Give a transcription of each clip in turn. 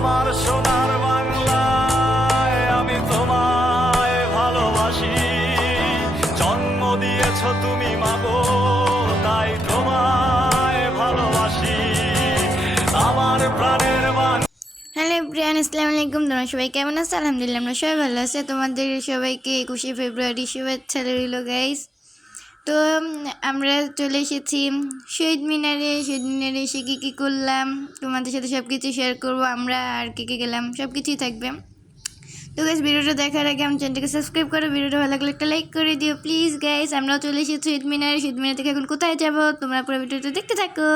আমার সোনার বাংলায় আমি তোমায় ভালোবাসি। জন্ম দিয়েছ তুমি মাগো, তাই তোমায় ভালোবাসি। আমার প্রাণের বাংলা। হ্যালো ব্রিয়ান, আসসালামু আলাইকুম। তোমরা সবাই কেমন আছো? আলহামদুলিল্লাহ আমরা সবাই ভালো আছি। তোমাদের সবাইকে 21শে ফেব্রুয়ারি শুভেচ্ছা রইল গাইস। তো আমরা চলে এসেছি শহীদ মিনারে। শহীদ মিনারে এসে কী করলাম তোমাদের সাথে সব কিছু শেয়ার করবো। আমরা আর কে গেলাম সব কিছুই থাকবে। তো গাইস, ভিডিওটা দেখার আগে আমার চ্যানেলটাকে সাবস্ক্রাইব করো। ভিডিওটা ভালো লাগলে একটা লাইক করে দিও প্লিজ গাইস। আমরাও চলে এসেছি শহীদ মিনারে। শহীদ মিনার থেকে এখন কোথায় যাবো তোমরা পুরো ভিডিওটা দেখতে থাকো।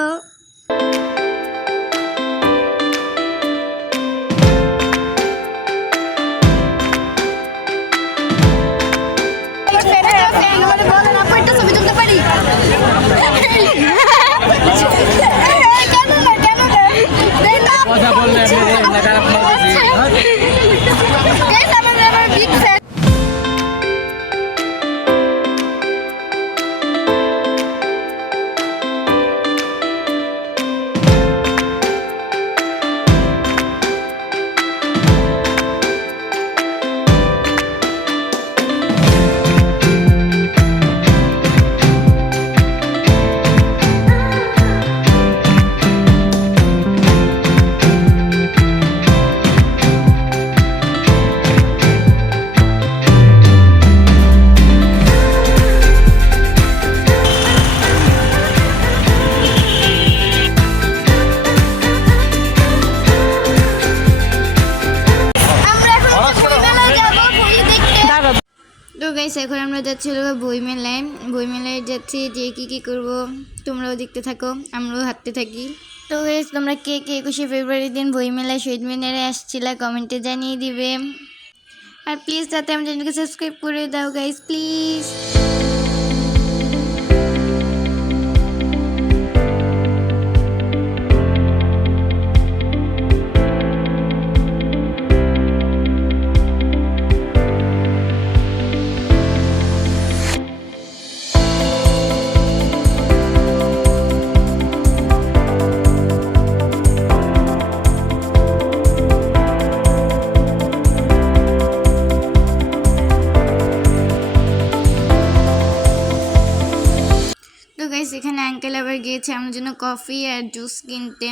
কথা বললে তো গাইস, এখন আমরা যাচ্ছি হলো বইমেলায়। বইমেলায় যাচ্ছি, যে কী করবো তোমরাও দেখতে থাকো, আমরাও হাঁটতে থাকি। তো গাইস, তোমরা কে 21শে ফেব্রুয়ারি দিন বইমেলায় শহীদ মিনারে আসছিলা কমেন্টে জানিয়ে দিবে। আর প্লিজ যাতে আমার চ্যানেলকে সাবস্ক্রাইব করে দাও গাইস প্লিজ। তো গাইস, এখানে আঙ্কেল আবার গিয়েছে আমার জন্য কফি আর জুস কিনতে।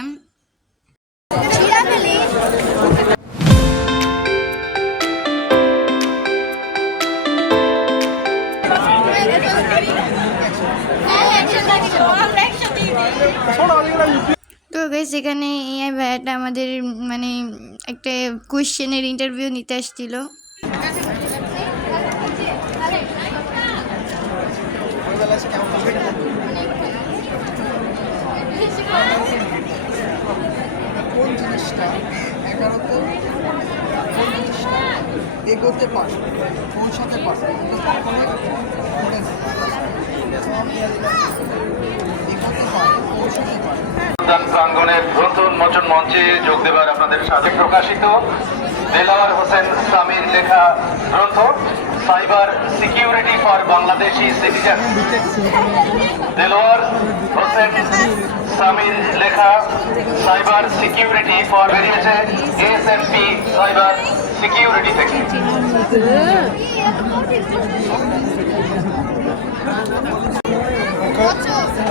তো গাইস, এখানে এই ভাইয়াটা আমাদের মানে একটা কোয়েশ্চেনের ইন্টারভিউ নিতে আসছিল। কোন জিনিসটা 11তে কোন জিনিসটা এগোতে পারে, পৌঁছাতে পারে, এগোতে পারে, পৌঁছাতে পারে। প্রাঙ্গণের গ্রন্থ উন্মোচন মঞ্চে যোগ দেবার আপনাদের সাথে প্রকাশিত দেলাওয়ার হোসেন সামির লেখা গ্রন্থ cyber security for Bangladeshi citizen. Delwar Hossain Samir লেখা সাইবার সিকিউরিটি ফর বেরিয়েছে এসএমপি সাইবার সিকিউরিটি থেকে।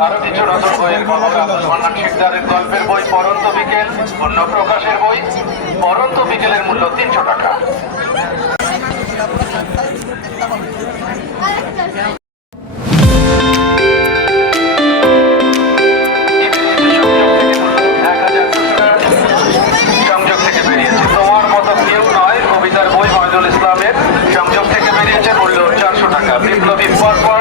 আরো কিছু নতুন বইয়ের খবর। আব্দুল মান্নান শিকদারের গল্পের বই পরন্ত বিকেল অন্য প্রকাশের বই পরন্ত বিকেলের মূল্য 300 টাকা। সংযোগ থেকে বেরিয়েছে তোমার মতো কেউ নয় কবিতার বই মহিদুল ইসলামের সংযোগ থেকে বেরিয়েছে মূল্য 400 টাকা। বিপ্লবী পরপর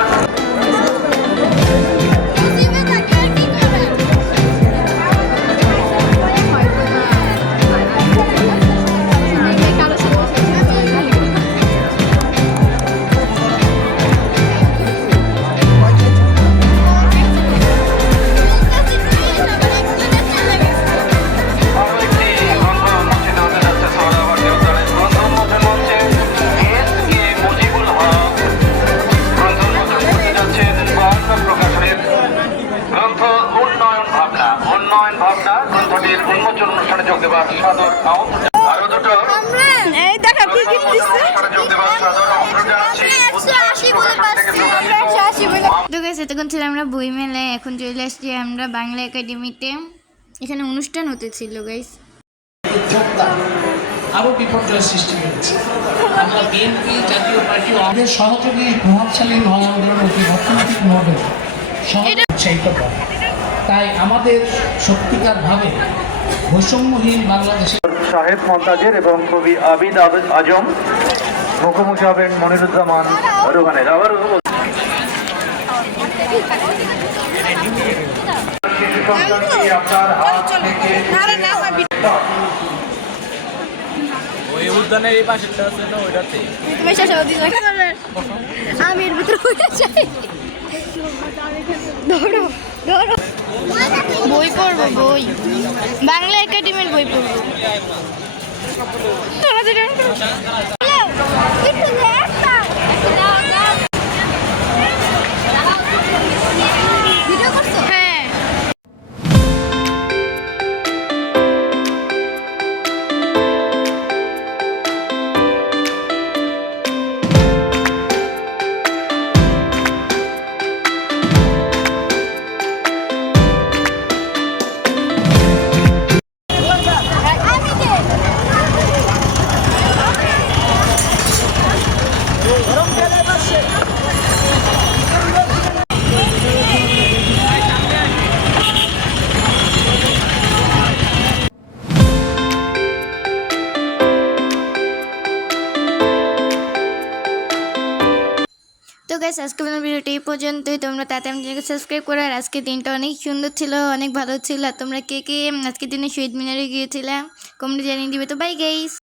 সাদর আমন্ত্রণ। আরো দুটো এই দেখা কি কি দিচ্ছে যোগ দেওয়ার সাদর আমন্ত্রণ জানাচ্ছি। প্রকাশন থেকে প্রকাশিত। তো গাইস এতক্ষণ ছিল আমরা বই মেলায়, এখন চলে আসছি আমরা বাংলা একাডেমিতে। এখানে অনুষ্ঠান হতেছিল গাইস। যোগদান আরও বিপর্যয় সৃষ্টি হয়েছে। আমরা বিএনপি জাতীয় পার্টি আমাদের সহযোগী প্রভাবশালী নয় আন্দোলন অতি অর্থনৈতিক মডেল উৎসাহিত করে। তাই আমাদের সত্যিকারভাবে বৈষম্যহীন বাংলাদেশে সাহেব মমতাজের এবং কবি আবিদ আজম মুখোমুখি হবেন মনিরুজ্জামান রুহানের। আবার শিশু সন্তানটি আপনার হাত থেকে ওই উদ্যানের এই পাশেরটা আছে না ওইটাতে আমি এর ভিতরে উঠে যাই। ধরো ধরো বই পড়বো, বই বাংলা একাডেমির বই পড়বো। হ্যাঁ তো গাইস আজকে ভিডিওটা এই পর্যন্তই। তোমরা তাড়াতাড়ি আমাদেরকে সাবস্ক্রাইব করো। আর আজকের দিনটা অনেক সুন্দর ছিল, অনেক ভালো ছিল। আর তোমরা কে কে আজকের দিনে শহীদ মিনারে গিয়েছিলে কমেন্টে জানিয়ে দিবে। তো বাই গাইস।